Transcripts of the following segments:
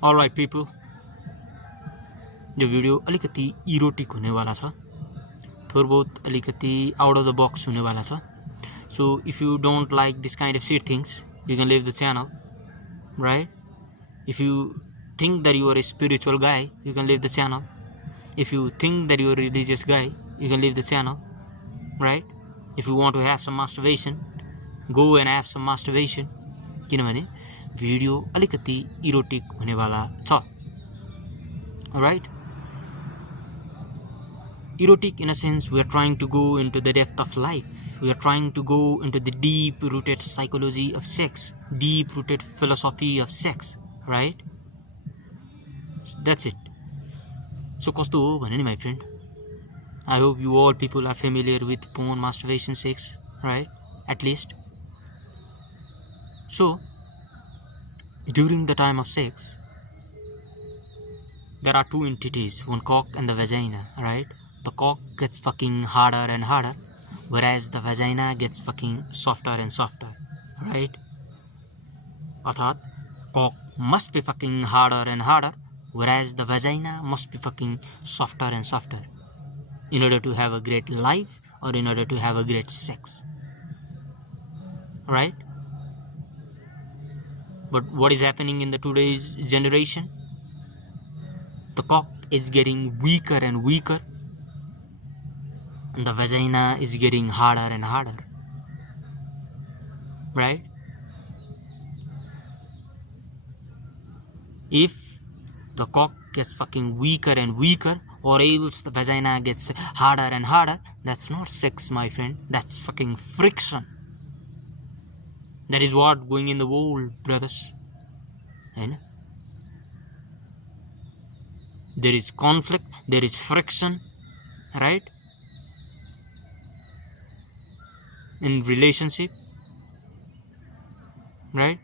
Alright people, यो video अलिकति erotic हुनेवाला छ, थोर बहुत अलिकति आउट अफ द बक्स हुनेवाला छ. So if you don't like this kind of shit things, you can leave the channel, right? If you think that you are a spiritual guy, you can leave the channel. If you think that you are a religious guy, you can leave the channel, right? If you want to have some masturbation, go and have some masturbation. किनभने video अलिकति erotic हुनेवाला छ. Alright? Erotic in a sense, we are trying to go into the depth of life. We are trying to go into the deep-rooted psychology of sex, deep-rooted philosophy of sex, right? So that's it. So कस्तो हो भने नि my friend, I hope you all people are familiar with porn, masturbation, sex, right? At least. So during the time of sex, there are two entities, one cock and the vagina, right? The cock gets fucking harder and harder, whereas the vagina gets fucking softer and softer, right? अर्थात cock must be fucking harder and harder, whereas the vagina must be fucking softer and softer in order to have a great life or in order to have a great sex, right? But what is happening in the today's generation? The cock is getting weaker and weaker, and the vagina is getting harder and harder, right? If the cock gets fucking weaker and weaker, or else the vagina gets harder and harder, that's not sex, my friend. That's fucking friction. That is what going in the world, brothers. And there is conflict, there is friction, right? In relationship, right?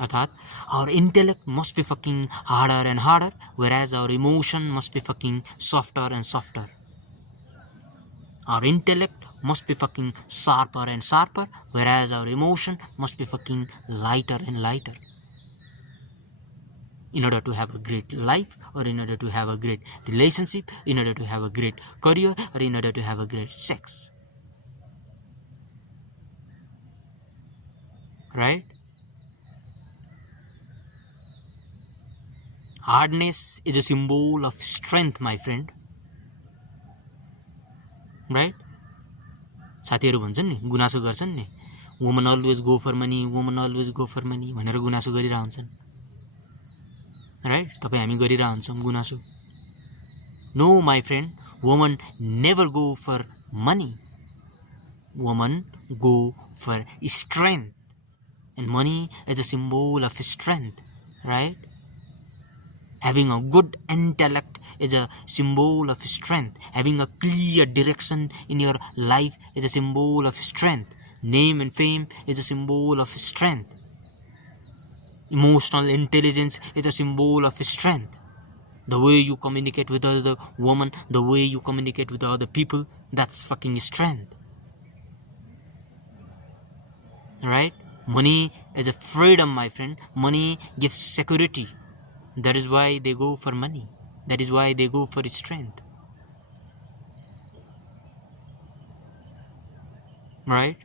अर्थात our intellect must be fucking harder and harder, whereas our emotion must be fucking softer and softer. Our intellect must be fucking sharper and sharper, whereas our emotion must be fucking lighter and lighter. In order to have a great life, or in order to have a great relationship, in order to have a great career, or in order to have a great sex. Right? Hardness is a symbol of strength, my friend. Right? साथीहरु भन्छन् नि, गुनासो गर्छन् नि, women always go for money, women always go for money भनेर गुनासो गरिरहन्छन्. Right? तपाई हामी गरिरहन्छौं गुनासो. No, my friend, women never go for money. Women go for strength. And money is a symbol of strength, right? Having a good intellect is a symbol of strength. Having a clear direction in your life is a symbol of strength. Name and fame is a symbol of strength. Emotional intelligence is a symbol of strength. The way you communicate with other women, the way you communicate with other people, that's fucking strength. Right? Money is a freedom, my friend. Money gives security. That is why they go for money. That is why they go for strength. Right?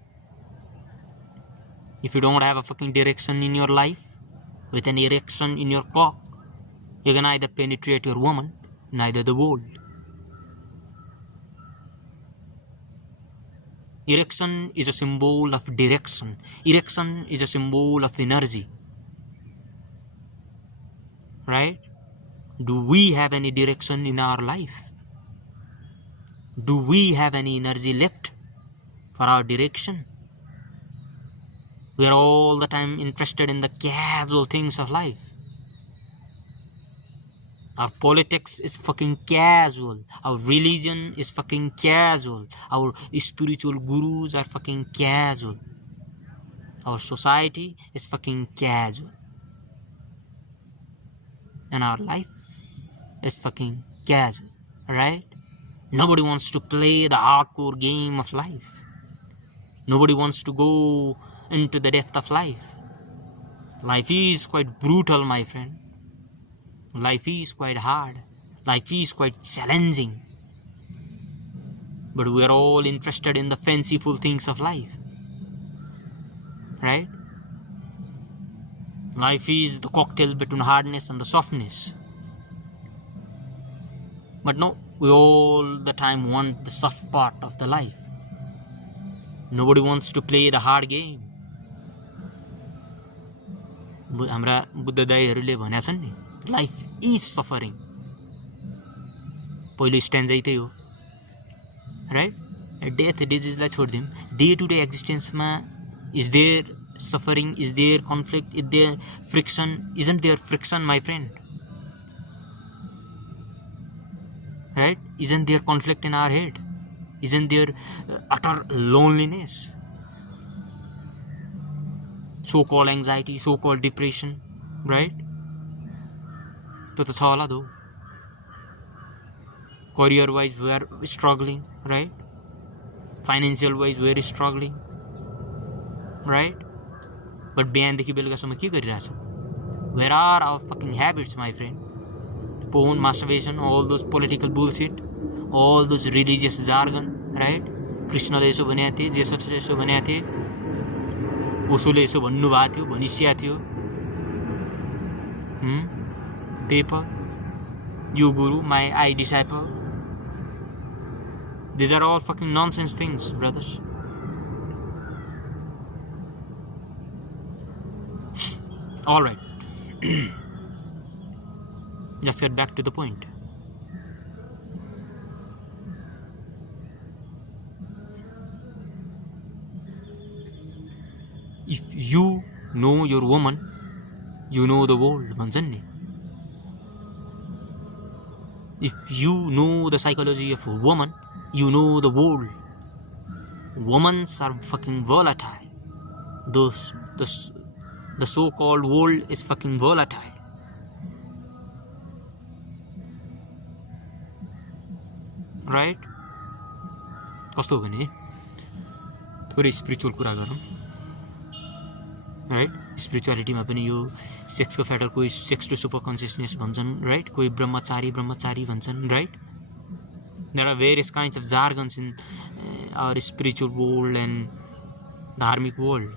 If you don't have a fucking direction in your life, with an erection in your cock, you can either penetrate your woman, neither the world. Erection is a symbol of direction. Erection is a symbol of energy. Right? Do we have any direction in our life? Do we have any energy left for our direction? We are all the time interested in the casual things of life. Our politics is fucking casual. Our religion is fucking casual. Our spiritual gurus are fucking casual. Our society is fucking casual. And our life is fucking casual, right? Nobody wants to play the hardcore game of life. Nobody wants to go into the depth of life. Life is quite brutal, my friend. Life is quite hard. Life is quite challenging. But we are all interested in the fanciful things of life. Right? Life is the cocktail between hardness and the softness. But no, we all the time want the soft part of the life. Nobody wants to play the hard game. हाम्रा बुद्ध दाइहरूले भनेका छन् नि, life is suffering. पहिलो स्ट्यान्जै त्यही हो, right? Death डिजिजलाई छोडिदिउँ, डे टु डे एक्जिस्टेन्समा is there suffering, is there conflict, is there friction, isn't there friction my friend, right? Isn't there conflict in our head, isn't there utter loneliness, so-called anxiety, so-called depression, right? त्यो त छ होला दो. Career wise we are struggling, right? Financial wise we are struggling, right? But बिहानदेखि बेलुकासम्म के गरिरहेछौँ? Where are our fucking habits, my friend? Porn, masturbation, all those political bullshit, all those religious jargon, right? कृष्णले यसो भनेको थिए, जेससले यसो भनेको थिए, ओशोले यसो भन्नुभएको थियो, भनिसिया थियो. Paper, you guru, my I disciple. These are all fucking nonsense things, brothers. All right. Let's get back to the point. If you know your woman, you know the world, भन्छन् नि. If you know the psychology of a woman, you know the world. Women are fucking volatile. The so-called world is fucking volatile. Right? कस्तो हो भने थोरै spiritual कुरा गरौँ. Right? स्पिरिचुअलिटीमा पनि यो सेक्सको फ्याक्टर, कोही सेक्स टु सुपर कन्सियसनेस भन्छन्, राइट? कोही ब्रह्मचारी भन्छन्, right? There are various kinds of jargons in our spiritual world and धार्मिक वर्ल्ड,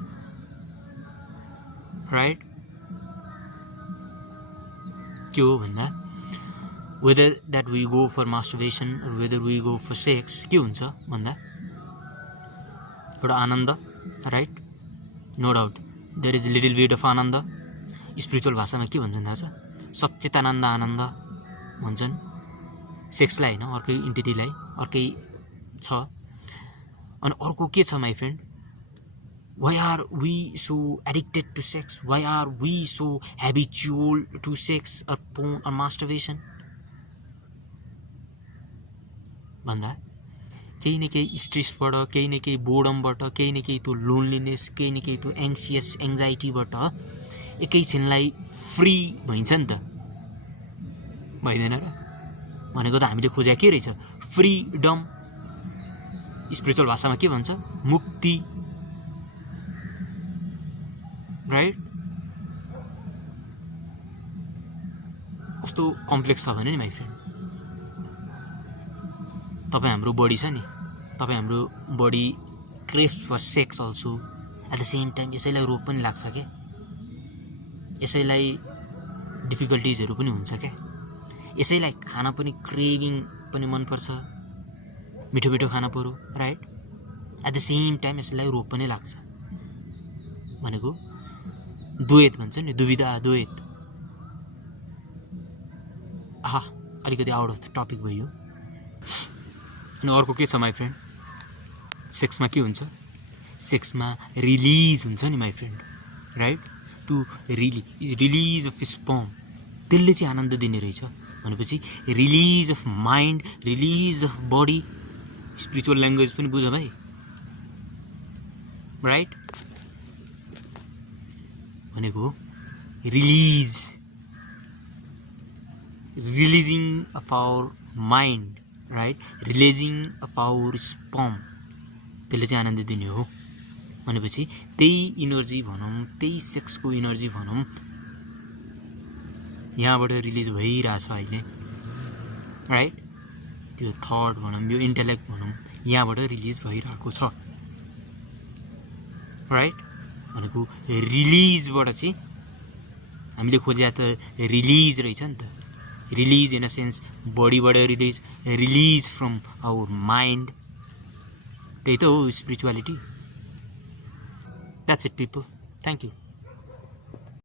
राइट? के हो भन्दा whether that we go for masturbation or whether we go for sex, के हुन्छ भन्दा एउटा आनन्द, right? No doubt there is little bit of आनन्द. स्पिरिचुअल भाषामा के भन्छन् थाहा छ? सच्चिदानन्द आनन्द भन्छन्. सेक्सलाई होइन, अर्कै इन्टिटीलाई, अर्कै छ. अनि अर्को के छ my friend? Why are we so addicted to sex? Why are we so habitual to sex or porn or masturbation भन्दा केही न केही स्ट्रेसबाट, केही न केही बोर्डमबाट, केही न केही त्यो लोनलीनेस, केही न केही त्यो एङ्सियस एङ्जाइटीबाट एकैछिनलाई फ्री भइन्छ नि त, भइँदैन र? भनेको त हामीले खोजेको के रहेछ? फ्रिडम. स्पिरिचुअल भाषामा के भन्छ? मुक्ति, राइट? कस्तो कम्प्लेक्स छ भने नि माई फ्रेन्ड, तपाईँ हाम्रो बडी छ नि, तपाईँ हाम्रो body craves for sex also. At the same time यसैलाई रोग पनि लाग्छ क्या, यसैलाई डिफिकल्टिजहरू पनि हुन्छ क्या, यसैलाई खाना पनि क्रेभिङ पनि मनपर्छ, मिठो मिठो खाना पऱ्यो, right? Eight the same time यसैलाई रोग पनि लाग्छ. भनेको द्वैत भन्छ नि, दुविधा, द्वैत. अलिकति आउट अफ द टपिक भयो. अनि अर्को के छ माई फ्रेन्ड? सेक्समा के हुन्छ? सेक्समा रिलिज हुन्छ नि माई फ्रेन्ड, राइट? त्यो रिलिज अफ स्पर्म, त्यसले चाहिँ आनन्द दिने रहेछ. भनेपछि release of mind, release of body. Spiritual language पनि बुझ भाइ, राइट? भनेको releasing of our mind, right? Releasing of our sperm, त्यसले चाहिँ आनन्द दिने हो. भनेपछि त्यही इनर्जी भनौँ, त्यही सेक्सको इनर्जी भनौँ, यहाँबाट रिलिज भइरहेछ अहिले, राइट? त्यो थट भनौँ, यो इन्टेलेक्ट भनौँ, यहाँबाट रिलिज भइरहेको छ, राइट? भनेको रिलिजबाट चाहिँ हामीले खोजेको त रिलिज रहेछ नि त, रिलिज इन अ सेन्स बडीबाट रिलिज फ्रम आवर माइन्ड, त्यही त हो spirituality. That's it people, thank you.